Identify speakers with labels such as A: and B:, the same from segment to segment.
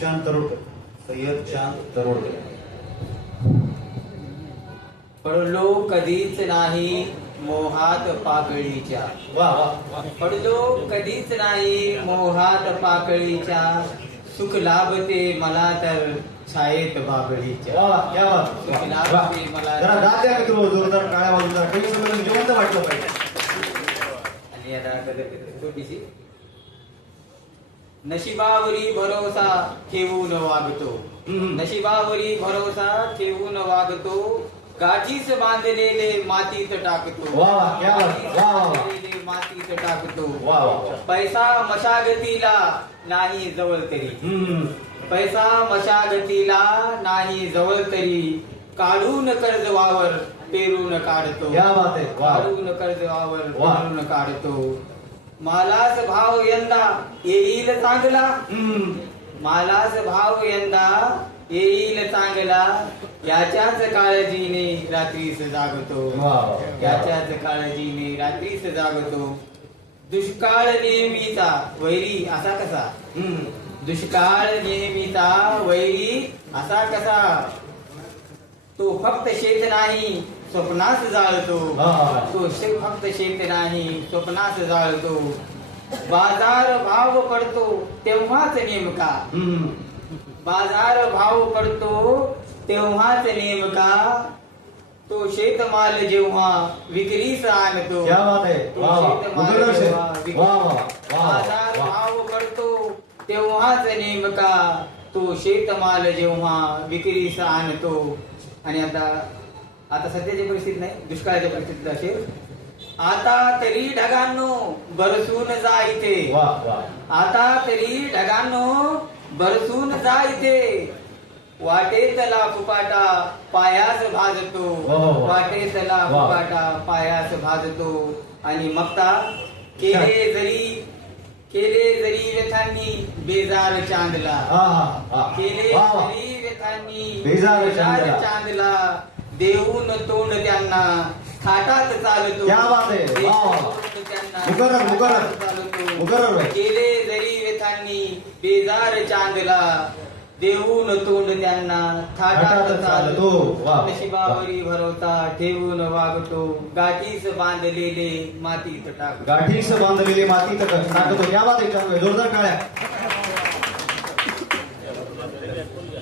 A: चांद तरोडकर. सय्यद चांद तरोडकर.
B: पडलो कधीच नाही मोहात पाकळीच्या.
A: वा वा.
B: पडलो कधीच नाही मोहात पाकळीच्या. सुख लाभते मला तर छायेत
A: वा वा क्या
B: सुख. लाभते मला
A: जरा द्या मित्र जोरदार काळ्या वाटलं पाहिजे.
B: आणि आता नशिबावरी भरोसा ठेवून वागतो. नशिबावरी भरोसा ठेवून वागतो. गाठीस बांधलेले मातीत टाकतो. बांधलेले मातीत टाकतो. पैसा मशागतीला नाही जवळ तरी. पैसा मशागतीला नाही जवळ तरी. काढून कर्ज वावर पेरून काढतो. काढून कर्ज वावर. पेरून काढतो. मालाच भाव यंदा येईल चांगला. मालाच भाव यंदा येईल चांगला याच्याच काळजीने रात्रीस जागतो. याच्याच काळजीने रात्रीस जागतो दुष्काळ नेहमीचा वैरी असा कसा
A: हम्म.
B: दुष्काळ नेहमीचा वैरी असा कसा तो फक्त शेत नाही स्वप्नास जाळतो. तो शे- फक्त शेत नाही स्वप्नास जाळतो. बाज़ार भाव पडतो तेव्हाच नेमका.
A: हम्म.
B: बाज़ार भाव पडतो तेव्हाच नेमका. तो शेतमाल जेव्हा विक्रीस आणतो
A: क्या बात आहे.
B: तो
A: वा वा.
B: शेतमाल
A: शेत.
B: जेव्हा विक्री-
A: वा वा वा.
B: बाज़ार भाव पडतो तेव्हाच नेमका. तो शेतमाल जेव्हा विक्रीस आणतो आणि आता आता सध्याची परिस्थिती नाही दुष्काळाच्या परिस्थितीत असेल आता तरी ढगांनो बरसून जा इथे आता तरी ढगांनो बरसून जा इथे वाटेतला फुपाटा पायास भाजतो.
A: वा, वा, वा.
B: वाटेतला. फुपाटा पायास भाजतो. आणि मगता केले जरी केले जरी व्यथांनी बेजार चांदला. केले जरी व्यथांनी
A: बेजार चांदला.
B: देऊन तोंड त्यांना. थाटात चालतो. त्यांना. केले जरी व्यथांनी बेजार चांदला. देऊन तोंड त्यांना थाटात चालतो. नशिबावरी भरवता ठेवून वागतो. गाठीस बांधलेले मातीत टाकतो.
A: गाठीस बांधलेली माती तर टाकतो. क्या बात आहे जोरदार काळ्या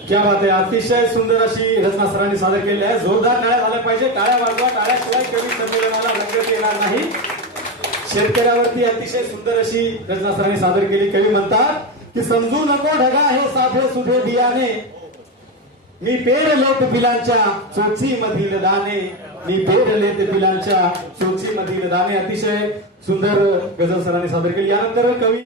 C: क्या बात आहे. अतिशय सुंदर अशी रचना सरांनी सादर केली आहे. जोरदार टाळ्या झाल्या पाहिजे. टाळ्या वाजवा. टाळ्याशिवाय कवी संमेलनाला रंगत येणार नाही. शेतकऱ्यावरती अतिशय सुंदर अशी रचना सरांनी सादर केली. कवी म्हणतात की समजू नको ढगा हे साधे सुधे बियाणे. मी पेरलेत पिलांच्या चोची मधील दाणे. मी पेरलेत पिलांच्या चोची मधील दाणे. अतिशय सुंदर गझल सरांनी सादर केली. यानंतर कवी